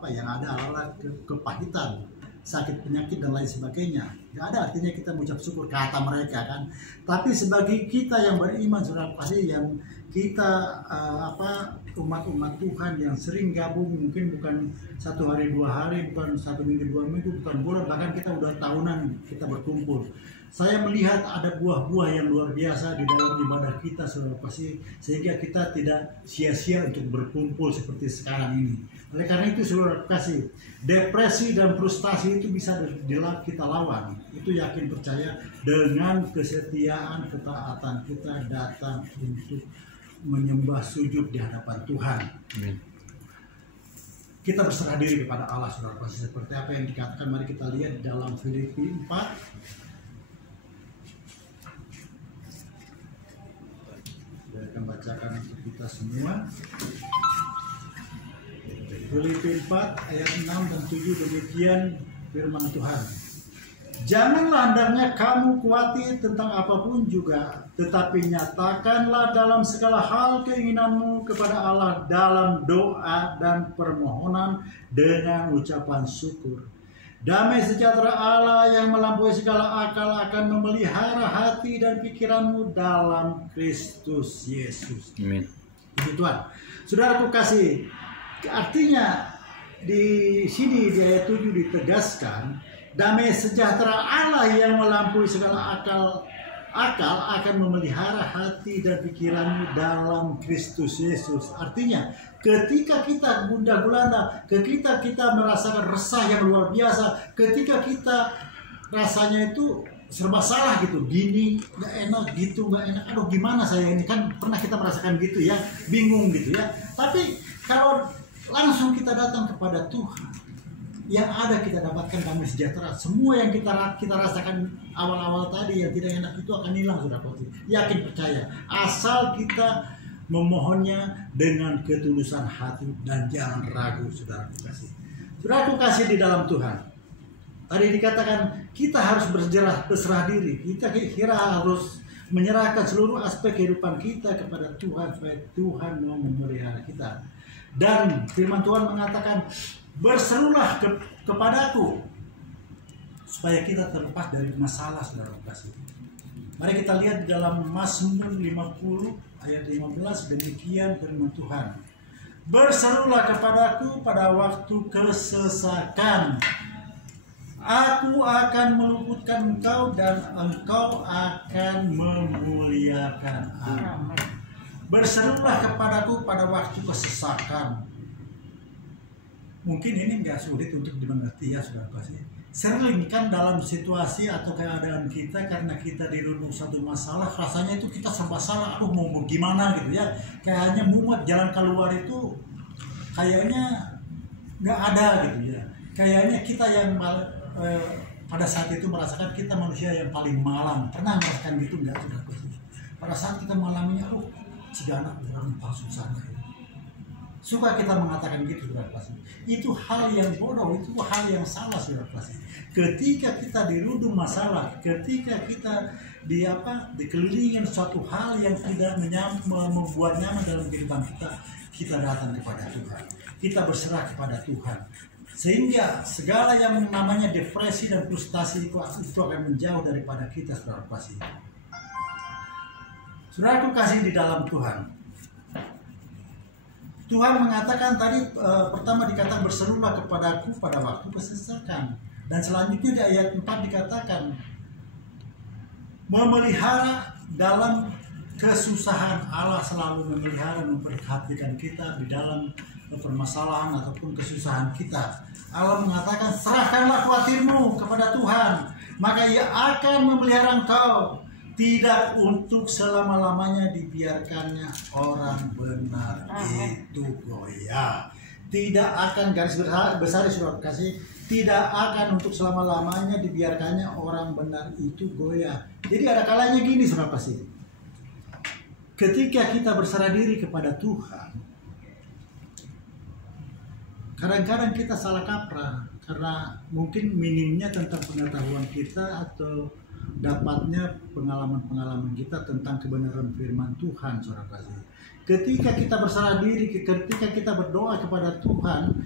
apa yang ada adalah kepahitan, sakit penyakit dan lain sebagainya. Tidak ada artinya kita mengucap syukur kata mereka kan. Tapi sebagai kita yang beriman, saudara kasih, yang kita umat-umat Tuhan yang sering gabung, mungkin bukan 1 hari 2 hari, bukan 1 minggu 2 minggu, bukan bulan, bahkan kita udah tahunan kita berkumpul. Saya melihat ada buah-buah yang luar biasa di dalam ibadah kita, saudara kasih, sehingga kita tidak sia-sia untuk berkumpul seperti sekarang ini. Oleh karena itu, saudara kasih, depresi dan frustasi itu bisa kita lawan. Itu yakin percaya dengan kesetiaan, ketaatan kita datang untuk menyembah sujud di hadapan Tuhan. Amin. Kita berserah diri kepada Allah, saudara kasih, seperti apa yang dikatakan. Mari kita lihat dalam Filipi 4. Saya akan bacakan untuk kita semua. Filipi 4 ayat 6 dan 7, demikian firman Tuhan. Janganlah hendaknya kamu khawatir tentang apapun juga, tetapi nyatakanlah dalam segala hal keinginanmu kepada Allah dalam doa dan permohonan dengan ucapan syukur. Damai sejahtera Allah yang melampaui segala akal akan memelihara hati dan pikiranmu dalam Kristus Yesus. Amin. Puji Tuhan. Saudaraku kasih, artinya di sini di ayat 7 ditegaskan, damai sejahtera Allah yang melampaui segala akal akan memelihara hati dan pikiranmu dalam Kristus Yesus. Artinya, ketika kita gundah gulana, ketika kita merasakan resah yang luar biasa, ketika kita rasanya itu serba salah gitu, gini nggak enak, gitu nggak enak, aduh gimana saya ini, kan pernah kita merasakan gitu ya, bingung gitu ya. Tapi kalau langsung kita datang kepada Tuhan, yang ada kita dapatkan damai sejahtera. Semua yang kita rasakan awal-awal tadi yang tidak enak itu akan hilang, saudara kasih. Yakin percaya, asal kita memohonnya dengan ketulusan hati dan jangan ragu, saudara kasih. Saudara kasih di dalam Tuhan. Tadi dikatakan kita harus berserah diri. Kita kira harus menyerahkan seluruh aspek kehidupan kita kepada Tuhan supaya Tuhan mau memelihara kita. Dan firman Tuhan mengatakan, berserulah kepadaku supaya kita terlepas dari masalah, saudara kasih. Mari kita lihat di dalam Mazmur 50 ayat 15, demikian firman Tuhan. Berserulah kepadaku pada waktu kesesakan. Aku akan meluputkan engkau dan engkau akan memuliakan aku. Berserulah kepadaku pada waktu kesesakan. Mungkin ini nggak sulit untuk dimengerti ya, saudara kasih. Sering kan dalam situasi atau keadaan kita, karena kita dirundung satu masalah, rasanya itu kita serba salah, aduh mau gimana gitu ya. Kayaknya mumet, jalan keluar itu kayaknya nggak ada gitu ya. Kayaknya kita yang pada saat itu merasakan kita manusia yang paling malam. Pernah merasakan gitu nggak, saudara kasih? Pada saat kita mengalaminya, aduh ciganak orang palsu sana. Suka kita mengatakan gitu, saudara kasih. Itu hal yang bodoh, itu hal yang salah, saudara kasih. Ketika kita dirundung masalah, ketika kita dikelilingi suatu hal yang tidak membuat nyaman dalam kehidupan kita datang kepada Tuhan. Kita berserah kepada Tuhan. Sehingga segala yang namanya depresi dan frustasi itu akan menjauh daripada kita, saudara kasih. Saudara kasih di dalam Tuhan. Tuhan mengatakan tadi pertama dikatakan berserulah kepadaku pada waktu kesesakan. Dan selanjutnya di ayat 4 dikatakan memelihara dalam kesusahan. Allah selalu memelihara, memperhatikan kita di dalam permasalahan ataupun kesusahan kita. Allah mengatakan serahkanlah khawatirmu kepada Tuhan, maka Ia akan memelihara engkau. Tidak untuk selama-lamanya dibiarkannya orang benar itu goyah. Tidak akan, garis besar saudara kasih, tidak akan untuk selama-lamanya dibiarkannya orang benar itu goyah. Jadi ada kalanya gini, saudara kasih. Ketika kita berserah diri kepada Tuhan, kadang-kadang kita salah kaprah karena mungkin minimnya tentang pengetahuan kita atau dapatnya pengalaman-pengalaman kita tentang kebenaran firman Tuhan, saudara kasih. Ketika kita berserah diri, ketika kita berdoa kepada Tuhan,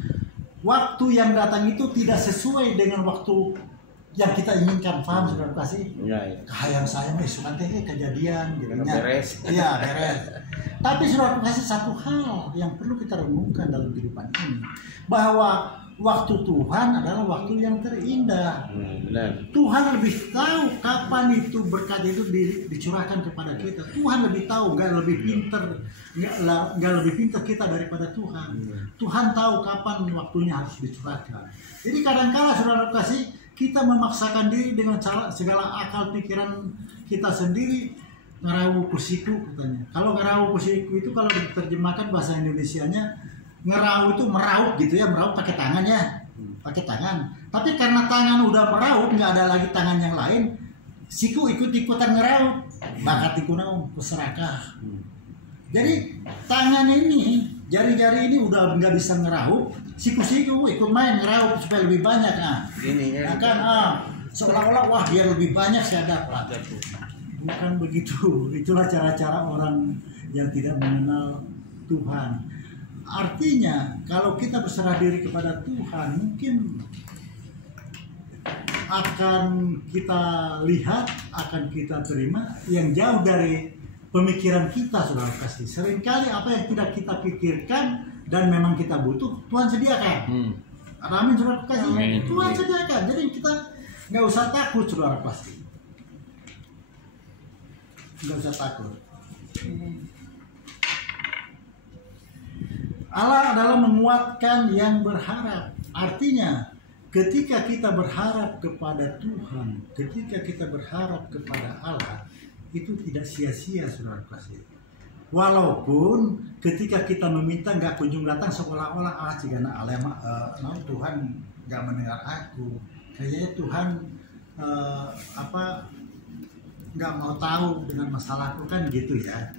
waktu yang datang itu tidak sesuai dengan waktu yang kita inginkan. Paham saudara kasih? Ya, ya. Kayak saya suka kejadian jadinya Beres. iya beres. Tapi saudara kasih, satu hal yang perlu kita renungkan dalam kehidupan ini, bahwa waktu Tuhan adalah waktu yang terindah. Benar. Tuhan lebih tahu kapan itu berkat itu dicurahkan kepada kita. Tuhan lebih tahu, nggak lebih pintar kita daripada Tuhan. Tuhan tahu kapan waktunya harus dicurahkan. Jadi kadang-kala saudara kasih, kita memaksakan diri dengan cara segala akal pikiran kita sendiri. Ngerawu kusiku katanya. Kalau ngerawu kusiku itu kalau diterjemahkan bahasa Indonesianya, ngerawu itu meraup gitu ya, meraup pakai tangan ya, pakai tangan. Tapi karena tangan udah meraup, nggak ada lagi tangan yang lain, siku ikut-ikutan ngeraup, bakat ikunau berserakah. Jadi tangan ini, jari-jari ini udah nggak bisa ngeraup, siku-siku ikut main ngeraup supaya lebih banyak. Nah kan seolah-olah wah dia lebih banyak saya dapat. Bukan begitu. Itulah cara-cara orang yang tidak mengenal Tuhan. Artinya kalau kita berserah diri kepada Tuhan, mungkin akan kita lihat, akan kita terima yang jauh dari pemikiran kita, saudara kasih. Seringkali apa yang tidak kita pikirkan dan memang kita butuh, Tuhan sediakan. Amin, saudara kasih. Tuhan sediakan. Jadi kita nggak usah takut, saudara kasih. Nggak usah takut. Allah adalah menguatkan yang berharap. Artinya, ketika kita berharap kepada Tuhan, ketika kita berharap kepada Allah, itu tidak sia-sia, saudara kasih. Walaupun ketika kita meminta nggak kunjung datang, seolah-olah jika Allah Tuhan nggak mendengar aku, kayaknya Tuhan nggak mau tahu dengan masalahku, kan gitu ya.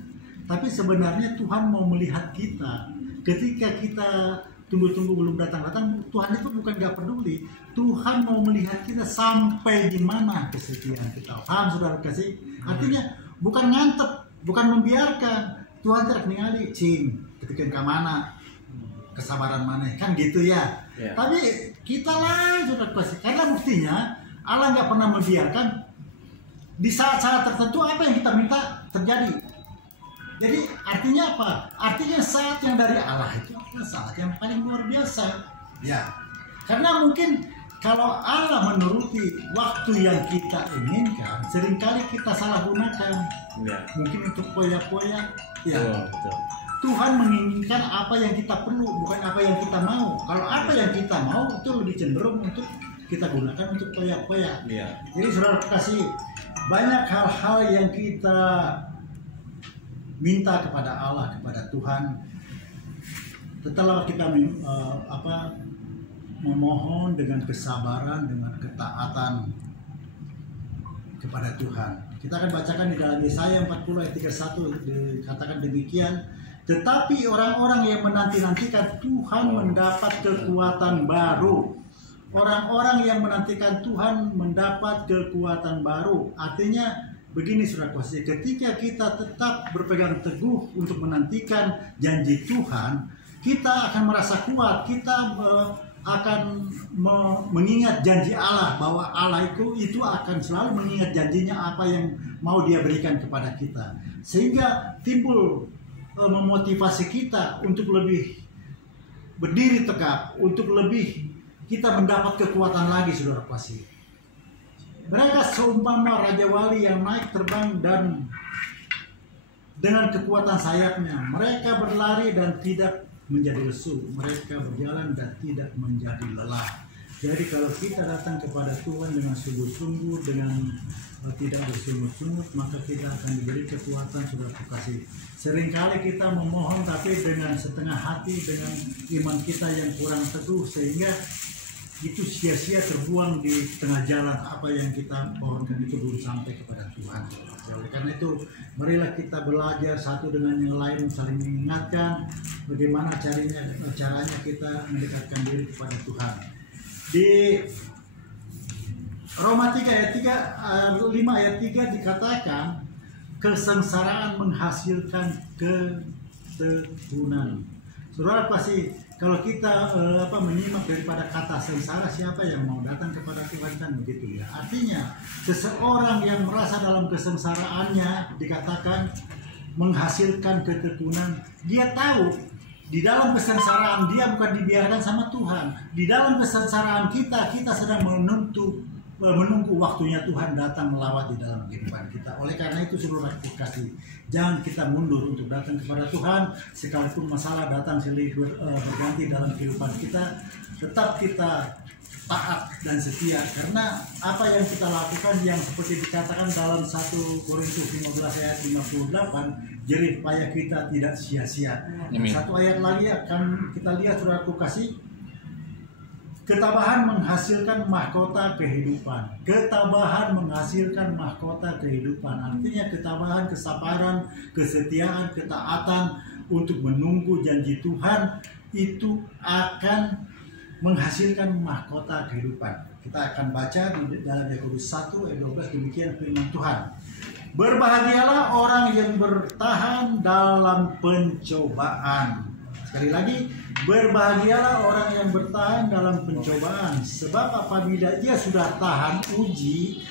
Tapi sebenarnya Tuhan mau melihat kita. Ketika kita tunggu-tunggu belum datang-datang, Tuhan itu bukan nggak peduli. Tuhan mau melihat kita sampai di mana kesetiaan kita. Paham saudara kasih? Artinya bukan ngantep, bukan membiarkan. Tuhan tidak ningali, cing, ketika ke mana, kesabaran mana, kan gitu ya. Tapi kita lah saudara kasih. Karena buktinya Allah nggak pernah membiarkan. Di saat-saat tertentu apa yang kita minta terjadi. Jadi artinya apa? Artinya saat yang dari Allah itu adalah saat yang paling luar biasa. Ya. Karena mungkin kalau Allah menuruti waktu yang kita inginkan, seringkali kita salah gunakan. Mungkin untuk poya-poya. Ya. Betul. Tuhan menginginkan apa yang kita perlu, bukan apa yang kita mau. Kalau apa yang kita mau itu lebih cenderung untuk kita gunakan untuk poya-poya. Jadi saudara kasih, banyak hal-hal yang kita minta kepada Allah, kepada Tuhan, setelah kita memohon dengan kesabaran, dengan ketaatan kepada Tuhan. Kita akan bacakan di dalam Yesaya 40 ayat 31, dikatakan demikian, tetapi orang-orang yang menanti-nantikan Tuhan mendapat kekuatan baru. Orang-orang yang menantikan Tuhan mendapat kekuatan baru. Artinya begini saudara kasih, ketika kita tetap berpegang teguh untuk menantikan janji Tuhan, kita akan merasa kuat, kita akan mengingat janji Allah, bahwa Allah itu akan selalu mengingat janjinya apa yang mau Dia berikan kepada kita. Sehingga timbul memotivasi kita untuk lebih berdiri tegak, untuk lebih kita mendapat kekuatan lagi saudara kasih. Mereka seumpama Raja Wali yang naik terbang dan dengan kekuatan sayapnya. Mereka berlari dan tidak menjadi lesu. Mereka berjalan dan tidak menjadi lelah. Jadi kalau kita datang kepada Tuhan dengan sungguh-sungguh, dengan tidak bersungut-sungut, maka kita akan diberi kekuatan saudara kasih. Seringkali kita memohon tapi dengan setengah hati, dengan iman kita yang kurang teguh, sehingga itu sia-sia terbuang di tengah jalan. Apa yang kita pohonkan itu belum sampai kepada Tuhan. Oleh karena itu, marilah kita belajar satu dengan yang lain, saling mengingatkan bagaimana caranya kita mendekatkan diri kepada Tuhan. Di Roma 3 ayat 5 ayat 3 dikatakan, kesengsaraan menghasilkan ketekunan. Saudara pasti kalau kita menyimak daripada kata sengsara, siapa yang mau datang kepada Tuhan, kan begitu ya. Artinya seseorang yang merasa dalam kesengsaraannya dikatakan menghasilkan ketekunan, dia tahu di dalam kesengsaraan dia bukan dibiarkan sama Tuhan. Di dalam kesengsaraan kita sedang menunggu waktunya Tuhan datang melawat di dalam kehidupan kita. Oleh karena itu saudara kasih, jangan kita mundur untuk datang kepada Tuhan. Sekalipun masalah datang silih berganti dalam kehidupan kita, tetap kita taat dan setia. Karena apa yang kita lakukan yang seperti dikatakan dalam 1 Korintus 15 ayat 58, jerih payah kita tidak sia-sia. Satu ayat lagi akan kita lihat saudaraku kasih. Ketabahan menghasilkan mahkota kehidupan. Ketabahan menghasilkan mahkota kehidupan. Artinya ketabahan, kesabaran, kesetiaan, ketaatan untuk menunggu janji Tuhan itu akan menghasilkan mahkota kehidupan. Kita akan baca di dalam Yakobus 1 ayat 12, demikian firman Tuhan. Berbahagialah orang yang bertahan dalam pencobaan. Sekali lagi, berbahagialah orang yang bertahan dalam pencobaan, sebab apabila ia sudah tahan uji,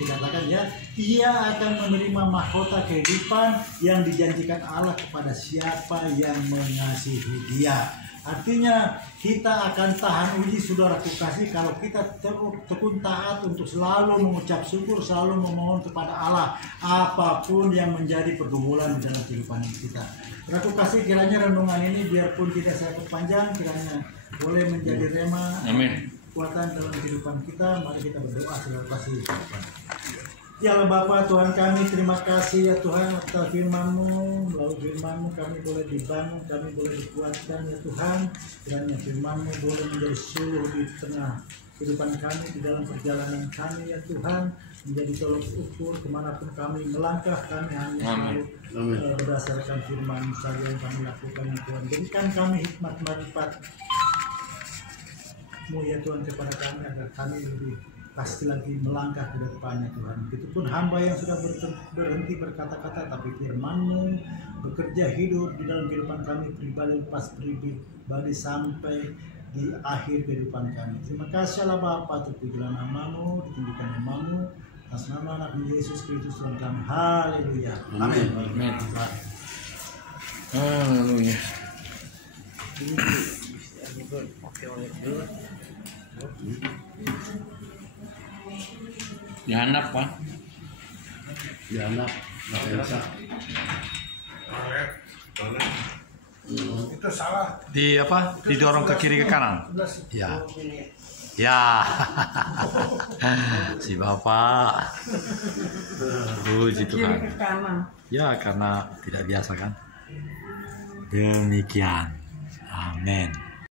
dikatakan ya, ia akan menerima mahkota kehidupan yang dijanjikan Allah kepada siapa yang mengasihi dia. Artinya kita akan tahan uji saudaraku kasih kalau kita tekun taat untuk selalu mengucap syukur, selalu memohon kepada Allah apapun yang menjadi pergumulan di dalam kehidupan kita. Saudaraku kasih, kiranya renungan ini biarpun tidak saya perpanjang, kiranya boleh menjadi rema, kekuatan dalam kehidupan kita. Mari kita berdoa saudaraku kasih. Ya Allah Bapa Tuhan kami, terima kasih ya Tuhan atas firman-Mu. Melalui firman-Mu kami boleh dibangun, kami boleh dikuatkan ya Tuhan. Kiranya firman-Mu boleh menjadi suluh di tengah kehidupan kami, di dalam perjalanan kami ya Tuhan. Menjadi tolok ukur kemanapun kami melangkah, kami hanya selalu berdasarkan firman-Mu saja yang kami lakukan ya Tuhan. Berikan kami hikmat marifat-Mu ya Tuhan kepada kami, agar kami lebih pasti lagi melangkah ke depannya Tuhan. Begitupun hamba yang sudah berhenti berkata-kata, tapi firman-Mu bekerja hidup di dalam kehidupan kami pribadi lepas pribadi sampai di akhir kehidupan kami. Terima kasih Allah Bapa, terpujilah nama-Mu, ditinggikan nama-Mu, atas nama anak Yesus Kristus Tuhan kami. Haleluya. Amin. Amin. Haleluya. Dihanap Pak. Dihanap, nggak bisa. Itu salah. Di apa? Didorong ke kiri ke kanan. Ya. Ya. Si Bapak. Puji Tuhan. Ya, karena tidak biasa kan. Demikian. Amin.